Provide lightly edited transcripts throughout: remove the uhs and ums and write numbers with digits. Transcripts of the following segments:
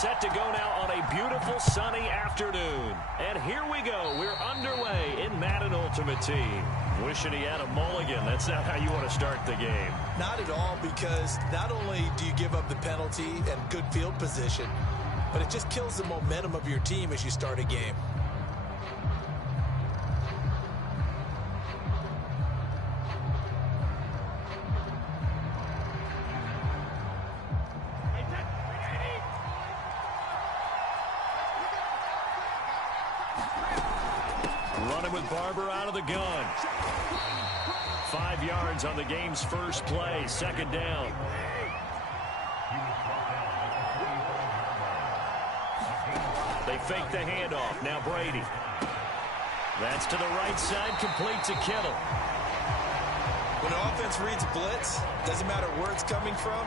set to go now on a beautiful sunny afternoon. And here we go. We're underway in Madden Ultimate Team. Wishing he had a mulligan. That's not how you want to start the game. Not at all, because not only do you give up the penalty and good field position, but it just kills the momentum of your team as you start a game. Running with Barber out of the gun. 5 yards on the game's first play. Second down. They fake the handoff. Now Brady. That's to the right side. Complete to Kittle. When an offense reads blitz, doesn't matter where it's coming from,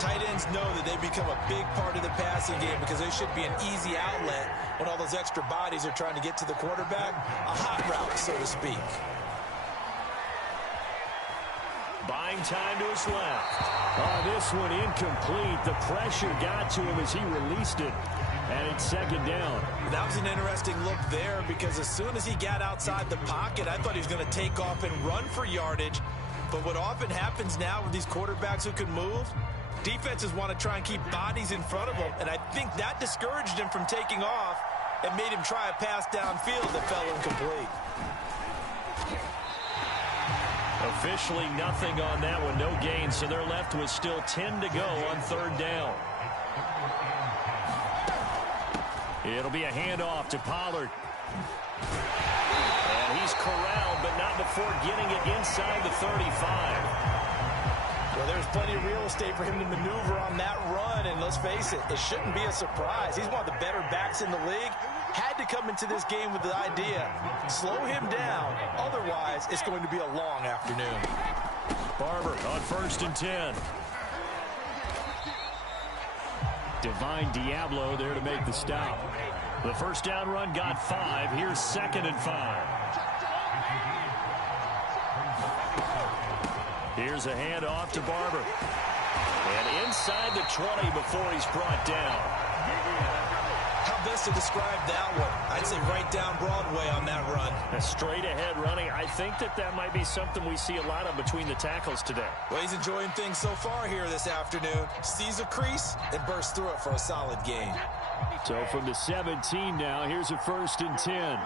tight ends know that they become a big part of the passing game because they should be an easy outlet when all those extra bodies are trying to get to the quarterback. A hot route, so to speak. Buying time to his left. Oh, this one incomplete. The pressure got to him as he released it. And it's second down. That was an interesting look there because as soon as he got outside the pocket, I thought he was going to take off and run for yardage. But what often happens now with these quarterbacks who can move, defenses want to try and keep bodies in front of them. And I think that discouraged him from taking off and made him try a pass downfield that fell incomplete. Officially nothing on that one. No gain. So they're left with still 10 to go on third down. It'll be a handoff to Pollard. And he's corralled, but not before getting it inside the 35. Well, there's plenty of real estate for him to maneuver on that run, and let's face it, it shouldn't be a surprise. He's one of the better backs in the league. Had to come into this game with the idea, slow him down, otherwise it's going to be a long afternoon. Barber on 1st and 10. Divine Diablo there to make the stop. The first down run got 5. Here's 2nd and 5. Here's a handoff to Barber. And inside the 20 before he's brought down. How best to describe that one? I'd say right down Broadway on that run. A straight ahead running. I think that might be something we see a lot of between the tackles today. Well, he's enjoying things so far here this afternoon. Sees a crease and bursts through it for a solid gain. So from the 17 now, here's a 1st and 10.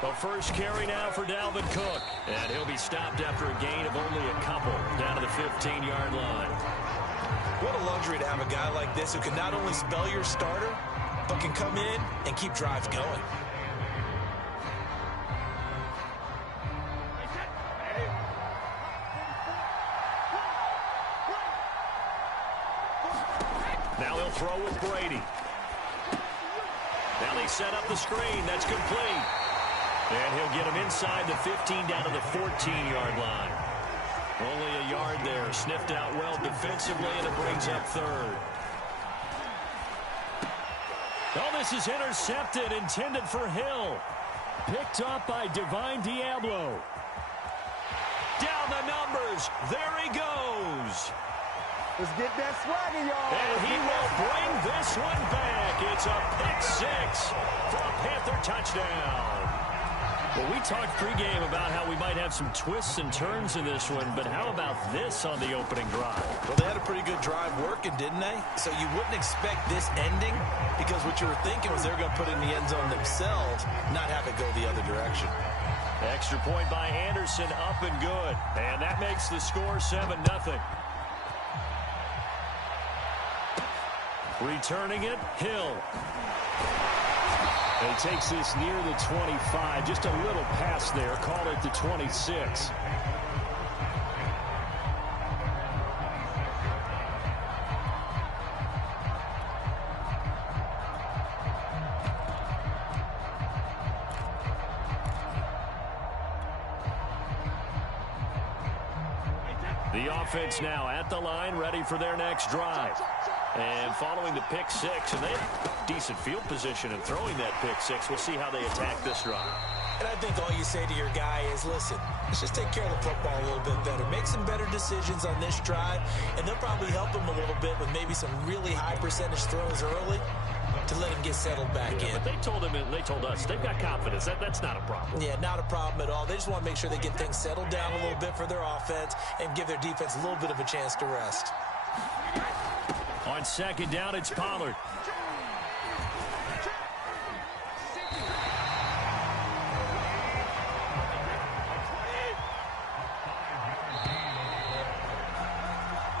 The first carry now for Dalvin Cook. And he'll be stopped after a gain of only a couple down to the 15-yard line. What a luxury to have a guy like this who can not only spell your starter, but can come in and keep drives going. Now he'll throw with Brady. Now they set up the screen. That's complete. And he'll get him inside the 15 down to the 14-yard line. Only a yard there. Sniffed out well defensively, and it brings up 3rd. Oh, this is intercepted, intended for Hill. Picked up by Divine Diablo. Down the numbers. There he goes. Let's get that swagger, y'all. And he will bring this one back. It's a pick 6 for a Panther touchdown. Well, we talked pregame about how we might have some twists and turns in this one, but how about this on the opening drive? Well, they had a pretty good drive working, didn't they? So you wouldn't expect this ending because what you were thinking was they were going to put it in the end zone themselves, not have it go the other direction. Extra point by Anderson, up and good. And that makes the score 7-0. Returning it, Hill. He takes this near the 25. Just a little pass there. Call it the 26. The offense now at the line, ready for their next drive. And following the pick 6, and they have decent field position in throwing that pick 6. We'll see how they attack this drive. And I think all you say to your guy is, listen, let's just take care of the football a little bit better. Make some better decisions on this drive, and they'll probably help him a little bit with maybe some really high percentage throws early to let him get settled back in. But they told him, and they told us, they've got confidence. That's not a problem. Yeah, not a problem at all. They just want to make sure they get things settled down a little bit for their offense and give their defense a little bit of a chance to rest. On second down, it's Pollard.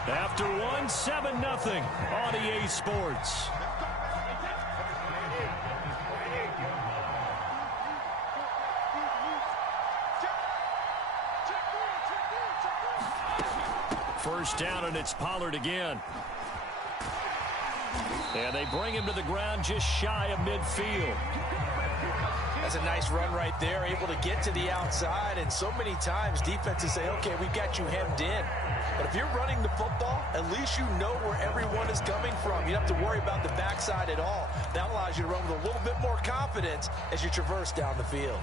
After one, 7-0 on EA Sports. First down, and it's Pollard again. And they bring him to the ground just shy of midfield. That's a nice run right there, able to get to the outside. And so many times defenses say, okay, we've got you hemmed in. But if you're running the football, at least you know where everyone is coming from. You don't have to worry about the backside at all. That allows you to run with a little bit more confidence as you traverse down the field.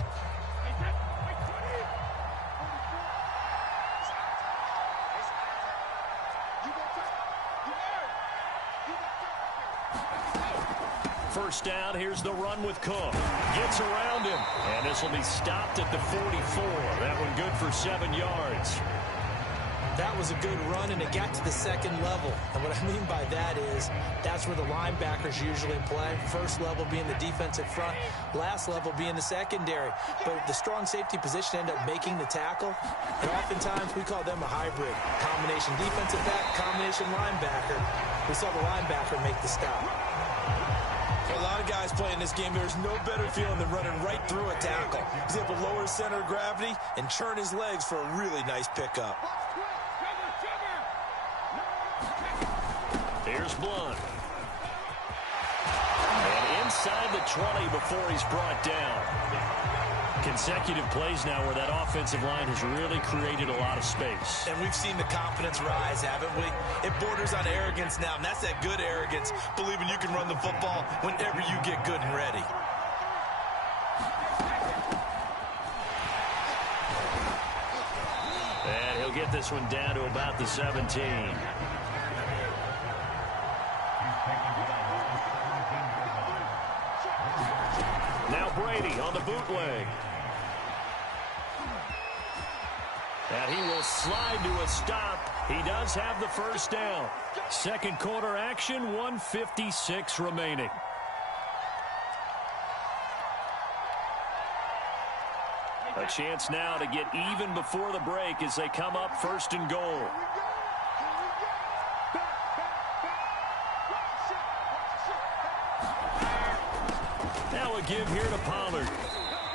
First down, here's the run with Cook. Gets around him, and this will be stopped at the 44. That one good for 7 yards. That was a good run, and it got to the second level. And what I mean by that is that's where the linebackers usually play. First level being the defensive front, last level being the secondary. But the strong safety position ended up making the tackle, and oftentimes we call them a hybrid. Combination defensive back, combination linebacker. We saw the linebacker make the stop. For a lot of guys playing this game, there's no better feeling than running right through a tackle. He's able to lower his center of gravity and turn his legs for a really nice pickup. Here's Blunt. And inside the 20 before he's brought down. Consecutive plays now where that offensive line has really created a lot of space. And we've seen the confidence rise, haven't we? It borders on arrogance now, and that's that good arrogance, believing you can run the football whenever you get good and ready. And he'll get this one down to about the 17. Now Brady on the bootleg. And he will slide to a stop. He does have the first down. Second quarter action, 1:56 remaining. A chance now to get even before the break as they come up first and goal. Now a give here to Pollard.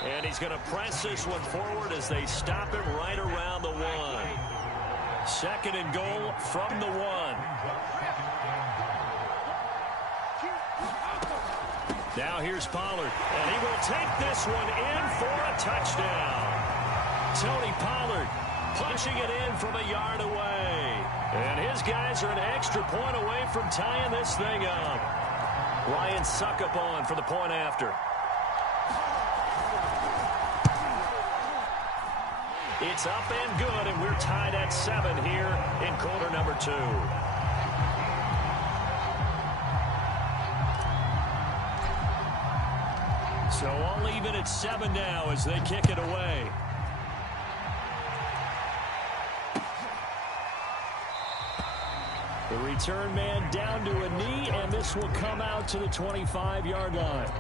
And he's going to press this one forward as they stop him right around the 1. Second and goal from the 1. Now here's Pollard, and he will take this one in for a touchdown. Tony Pollard punching it in from a yard away. And his guys are an extra point away from tying this thing up. Ryan Succop for the point after. It's up and good, and we're tied at 7 here in quarter number 2. So all even at 7 now as they kick it away. The return man down to a knee, and this will come out to the 25-yard line.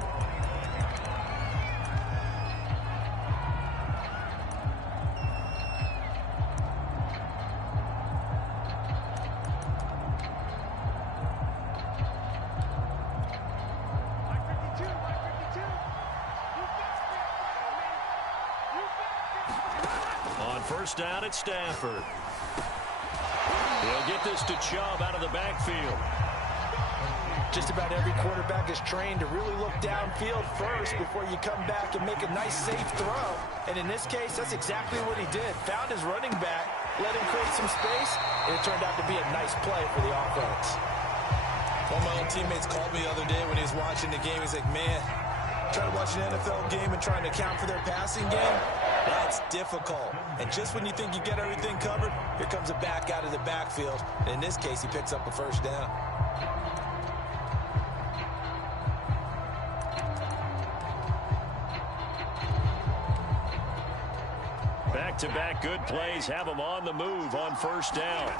First down at Stafford. He'll get this to Chubb out of the backfield. Just about every quarterback is trained to really look downfield first before you come back and make a nice, safe throw. And in this case, that's exactly what he did. Found his running back, let him create some space, and it turned out to be a nice play for the offense. One of my own teammates called me the other day when he was watching the game. He's like, man, Trying to watch an NFL game and trying to account for their passing game, that's difficult. And just when you think you get everything covered, here comes a back out of the backfield. And in this case, he picks up a first down. Back-to-back good plays have them on the move on first down.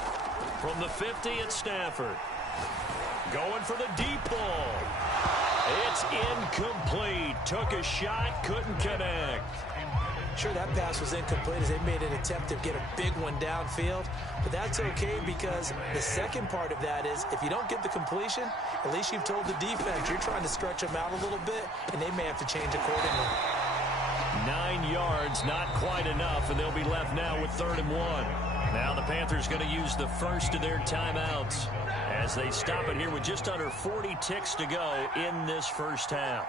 From the 50, it's Stafford. Going for the deep ball. It's incomplete. Took a shot, couldn't connect. Sure, that pass was incomplete as they made an attempt to get a big one downfield. But that's okay because the second part of that is if you don't get the completion, at least you've told the defense you're trying to stretch them out a little bit, and they may have to change accordingly. 9 yards, not quite enough, and they'll be left now with 3rd and 1. Now the Panthers going to use the first of their timeouts as they stop it here with just under 40 ticks to go in this first half.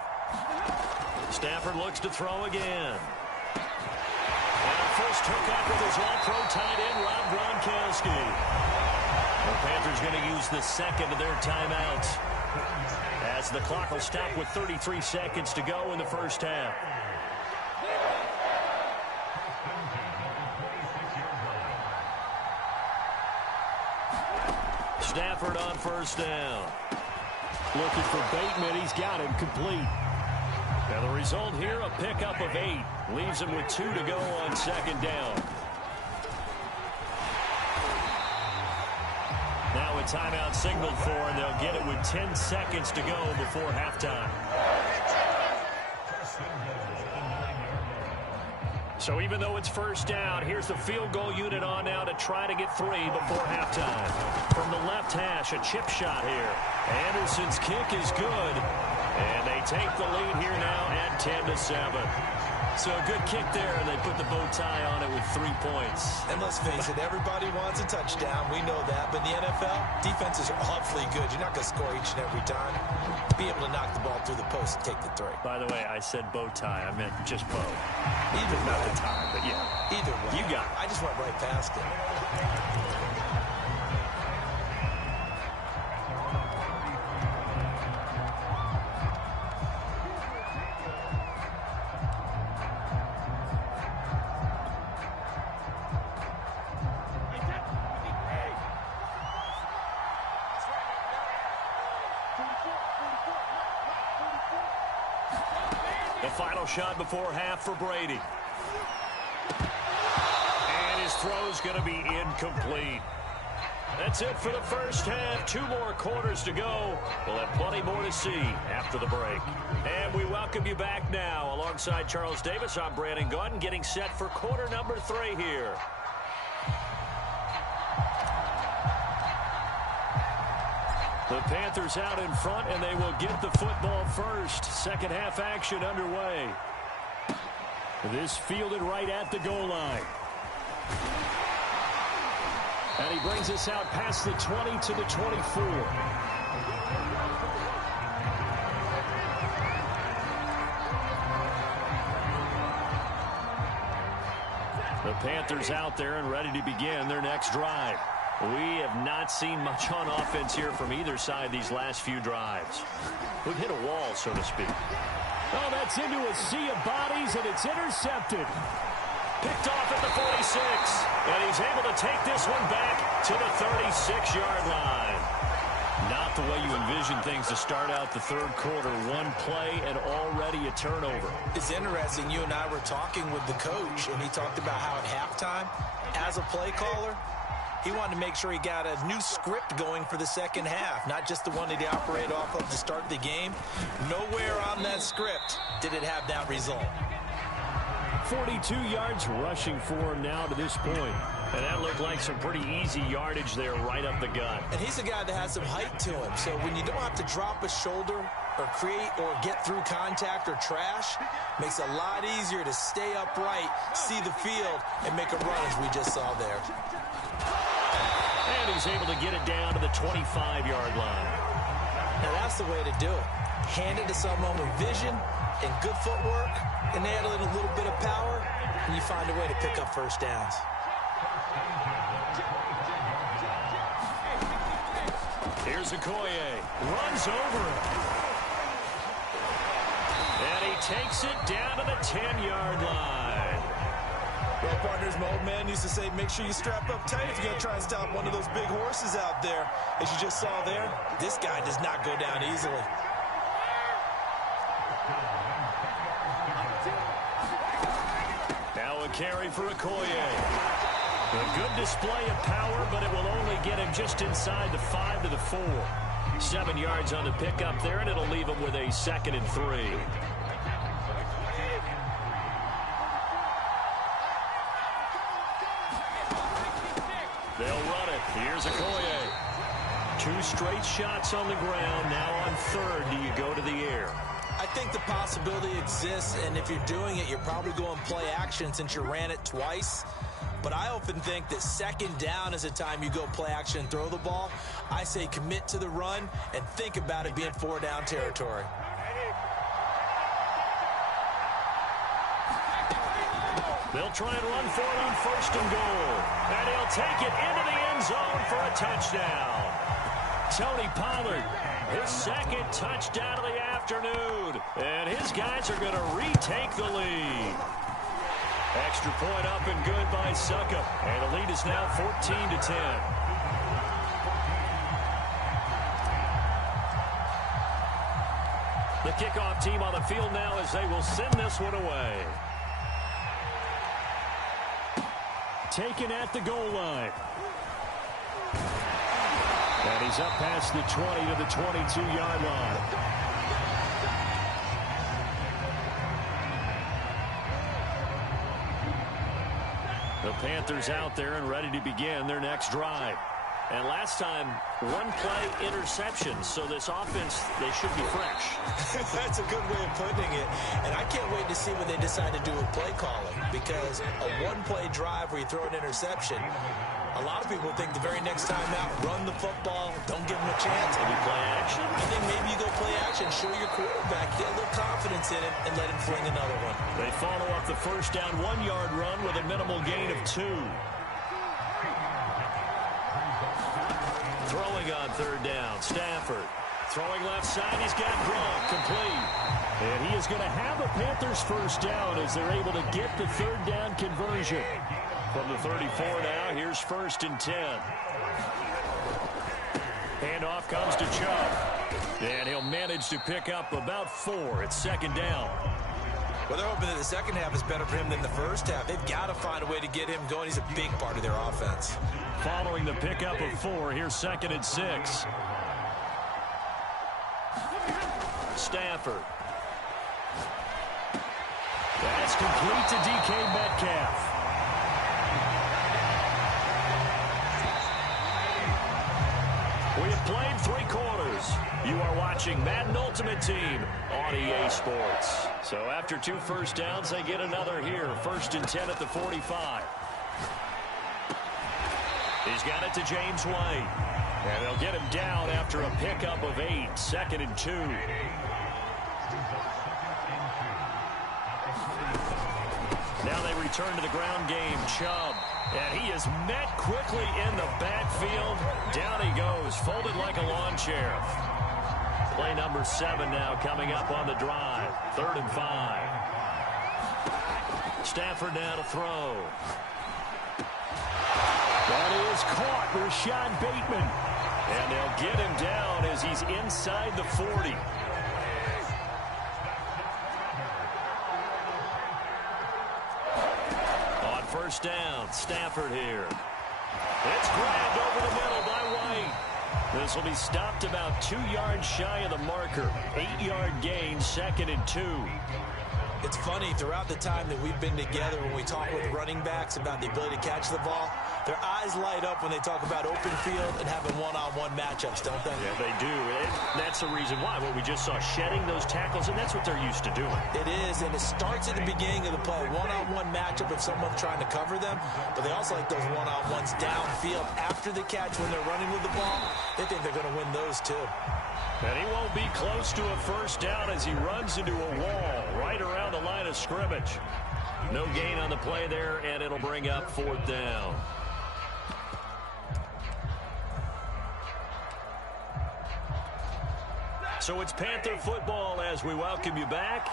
Stafford looks to throw again. And first hookup with his all-pro tight end, Rob Gronkowski. The Panthers going to use the second of their timeouts as the clock will stop with 33 seconds to go in the first half. Stafford on first down. Looking for Bateman. He's got him complete. And the result here, a pickup of 8. Leaves him with 2 to go on second down. Now a timeout signaled for, and they'll get it with 10 seconds to go before halftime. So even though it's first down, here's the field goal unit on now to try to get 3 before halftime. From the left hash, a chip shot here. Anderson's kick is good. And they take the lead here now at 10-7. So a good kick there, and they put the bow tie on it with 3 points. And let's face it, everybody wants a touchdown. We know that. But in the NFL, defenses are awfully good. You're not going to score each and every time. Be able to knock the ball through the post and take the 3. By the way, I said bow tie. I meant just bow. Either not way. the tie, but yeah. Either way. You got it. I just went right past it. The final shot before half for Brady. And his throw's going to be incomplete. That's it for the first half. 2 more quarters to go. We'll have plenty more to see after the break. And we welcome you back now. Alongside Charles Davis, I'm Brandon Gaudin, getting set for quarter number 3 here. The Panthers out in front, and they will get the football first. Second half action underway. This fielded right at the goal line. And he brings us out past the 20 to the 24. The Panthers out there and ready to begin their next drive. We have not seen much on offense here from either side these last few drives. We've hit a wall, so to speak. Oh, that's into a sea of bodies, and it's intercepted. Picked off at the 46, and he's able to take this one back to the 36-yard line. Not the way you envision things to start out the third quarter. One play and already a turnover. It's interesting. You and I were talking with the coach, and he talked about how at halftime, as a play caller, he wanted to make sure he got a new script going for the second half, not just the one that he operated off of to start the game. Nowhere on that script did it have that result. 42 yards rushing for him now to this point. And that looked like some pretty easy yardage there right up the gut. And he's a guy that has some height to him. So when you don't have to drop a shoulder or create or get through contact or trash, makes it a lot easier to stay upright, see the field, and make a run as we just saw there. And he's able to get it down to the 25-yard line. Now that's the way to do it. Hand it to someone with vision and good footwork, and add in a little bit of power, and you find a way to pick up first downs. Here's Okoye. Runs over it. And he takes it down to the 10-yard line. Well, partners, my old man used to say, make sure you strap up tight if you're going to try and stop one of those big horses out there. As you just saw there, this guy does not go down easily. Now a carry for Okoye. A good display of power, but it will only get him just inside the 5 to the 4. 7 yards on the pickup there, and it'll leave him with a 2nd and 3. They'll run it. Here's Okoye. 2 straight shots on the ground. Now on 3rd, do you go to the air? I think the possibility exists, and if you're doing it, you're probably going play action since you ran it twice. But I often think that 2nd down is the time you go play action and throw the ball. I say commit to the run and think about it being 4-down territory. They'll try and run for it on 1st and goal. And he'll take it into the end zone for a touchdown. Tony Pollard, his 2nd touchdown of the afternoon. And his guys are going to retake the lead. Extra point up and good by Succop. And the lead is now 14-10. The kickoff team on the field now as they will send this one away. Taken at the goal line. And he's up past the 20 to the 22-yard line. The Panthers out there and ready to begin their next drive. And last time, 1-play interception. So this offense, they should be fresh. That's a good way of putting it. And I can't wait to see what they decide to do with play calling. Because a 1-play drive where you throw an interception, a lot of people think the very next time out, run the football, don't give them a chance. Maybe play action. I think maybe you go play action, show your quarterback, get a little confidence in it, and let him fling another one. They follow up the 1st down 1-yard run with a minimal gain of 2. Throwing on 3rd down, Stafford. Throwing left side, he's got Gronk complete. And he is going to have a Panthers 1st down as they're able to get the 3rd down conversion. From the 34 now, here's 1st and 10. Handoff comes to Chubb. And he'll manage to pick up about 4. It's 2nd down. Well, they're hoping that the second half is better for him than the first half. They've got to find a way to get him going. He's a big part of their offense. Following the pickup of 4, here's 2nd and 6. Stafford. That's complete to DK Metcalf. We have played 3 quarters. You are watching Madden Ultimate Team on EA Sports. So after 2 1st downs, they get another here. 1st and 10 at the 45. He's got it to James White. And they'll get him down after a pickup of 8. 2nd and 2. Now they return to the ground game. Chubb. And he is met quickly in the backfield. Down he goes, folded like a lawn chair. Play number 7 now coming up on the drive. 3rd and 5. Stafford now to throw. That is caught. Rashad Bateman. And they'll get him down as he's inside the 40. On 1st down, Stafford here. It's grabbed over the middle by White. This will be stopped about 2 yards shy of the marker. 8-yard gain, 2nd and 2. It's funny, throughout the time that we've been together, when we talk with running backs about the ability to catch the ball, their eyes light up when they talk about open field and having one-on-one matchups, don't they? Yeah, they do. That's the reason why. What we just saw, shedding those tackles, and that's what they're used to doing. It is, and it starts at the beginning of the play. One-on-one matchup if someone's trying to cover them, but they also like those one-on-ones downfield after the catch when they're running with the ball. They think they're going to win those, too. And he won't be close to a 1st down as he runs into a wall right around the line of scrimmage. No gain on the play there, and it'll bring up 4th down. So it's Panther football as we welcome you back.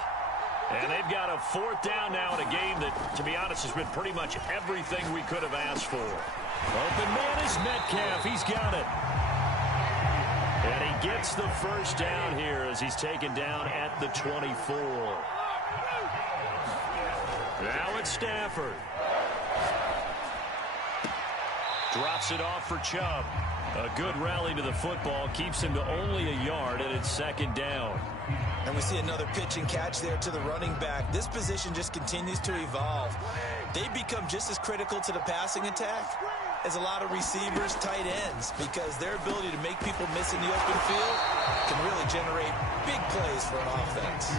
And they've got a 4th down now in a game that, to be honest, has been pretty much everything we could have asked for. Open man is Metcalf. He's got it. And he gets the first down here as he's taken down at the 24. Now it's Stafford. Drops it off for Chubb. A good rally to the football keeps him to only a yard, and it's 2nd down. And we see another pitch and catch there to the running back. This position just continues to evolve. They become just as critical to the passing attack as a lot of receivers, tight ends, because their ability to make people miss in the open field can really generate big plays for an offense.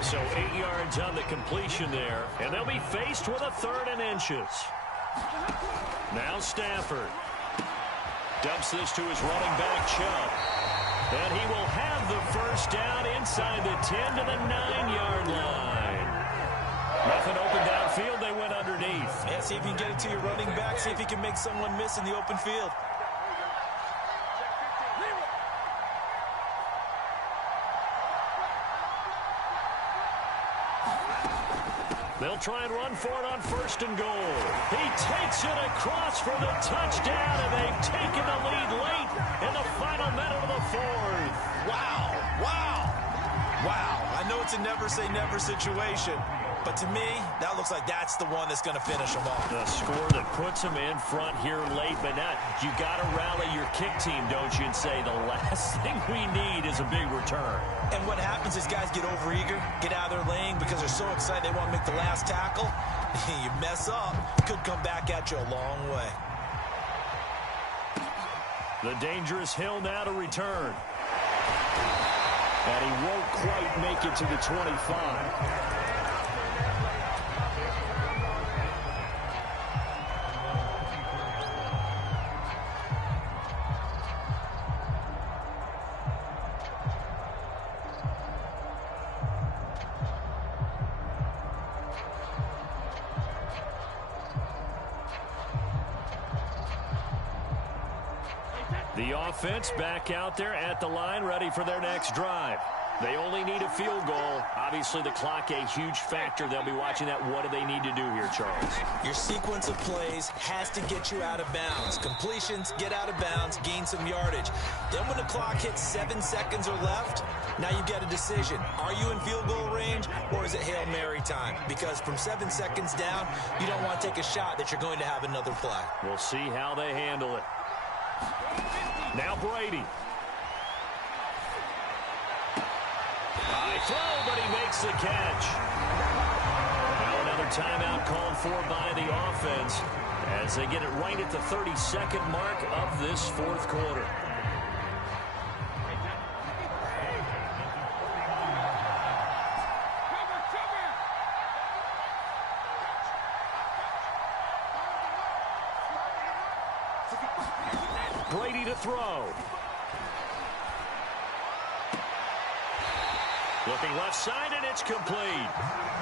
So 8 yards on the completion there, and they'll be faced with a 3rd and inches. Now Stafford dumps this to his running back, Chubb. And he will have the first down inside the 10 to the 9-yard line. Nothing open downfield. They went underneath. Yeah, see if you can get it to your running back. See if he can make someone miss in the open field. They'll try and run for it on 1st and goal. He takes it across for the touchdown, and they've taken the lead late in the final minute of the 4th. Wow, wow, wow. I know it's a never-say-never situation, but to me, that looks like that's the one that's going to finish them off. The score that puts them in front here late, but not. You got to rally your kick team, don't you, and say the last thing we need is a big return. And what happens is guys get overeager, get out of their lane because they're so excited they want to make the last tackle. You mess up, could come back at you a long way. The dangerous Hill now to return. And he won't quite make it to the 25. The offense back out there at the line, ready for their next drive. They only need a field goal. Obviously, the clock a huge factor. They'll be watching that. What do they need to do here, Charles? Your sequence of plays has to get you out of bounds. Completions, get out of bounds, gain some yardage. Then when the clock hits 7 seconds or left, now you get a decision. Are you in field goal range, or is it Hail Mary time? Because from 7 seconds down, you don't want to take a shot that you're going to have another play. We'll see how they handle it. Now Brady. High throw, but he makes the catch. Now another timeout called for by the offense as they get it right at the 32nd mark of this 4th quarter. Brady to throw. Looking left side, and it's complete.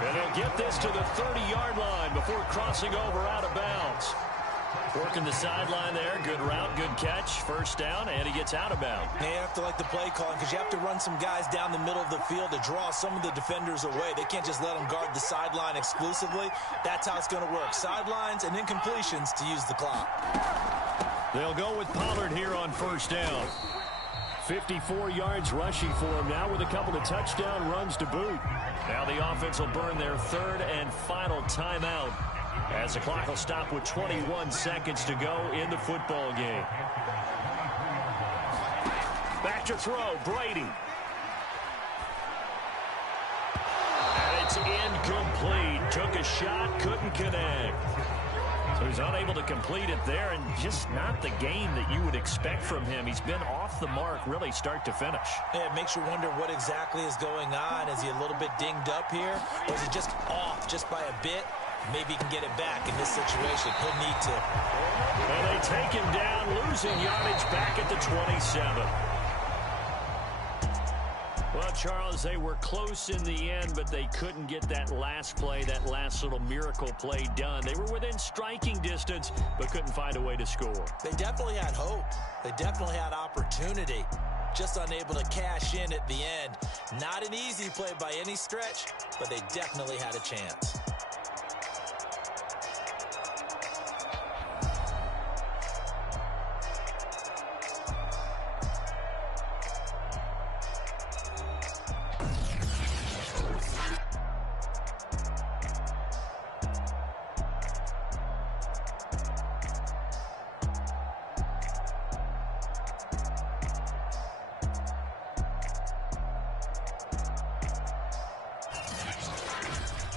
And he'll get this to the 30-yard line before crossing over out of bounds. Working the sideline there. Good route, good catch. First down, and he gets out of bounds. Now you have to like the play calling because you have to run some guys down the middle of the field to draw some of the defenders away. They can't just let them guard the sideline exclusively. That's how it's going to work. Sidelines and incompletions to use the clock. They'll go with Pollard here on first down. 54 yards rushing for him now with a couple of touchdown runs to boot. Now the offense will burn their 3rd and final timeout as the clock will stop with 21 seconds to go in the football game. Back to throw, Brady. And it's incomplete. Took a shot, couldn't connect. So he's unable to complete it there, and just not the game that you would expect from him. He's been off the mark really start to finish. Yeah, it makes you wonder what exactly is going on. Is he a little bit dinged up here, or is he just off just by a bit? Maybe he can get it back in this situation. He'll need to. And they take him down, losing yardage back at the 27. Well, Charles, they were close in the end, but they couldn't get that last play, that last little miracle play done. They were within striking distance, but couldn't find a way to score. They definitely had hope. They definitely had opportunity. just unable to cash in at the end. Not an easy play by any stretch, but they definitely had a chance.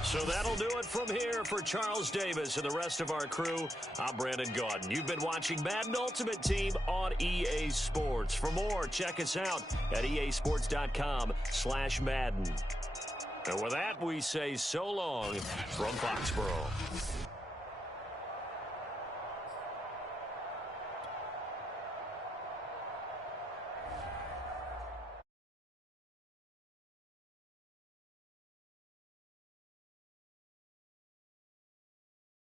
So that'll do it from here for Charles Davis and the rest of our crew. I'm Brandon Gaudin. You've been watching Madden Ultimate Team on EA Sports. For more, check us out at easports.com/Madden. And with that, we say so long from Foxborough.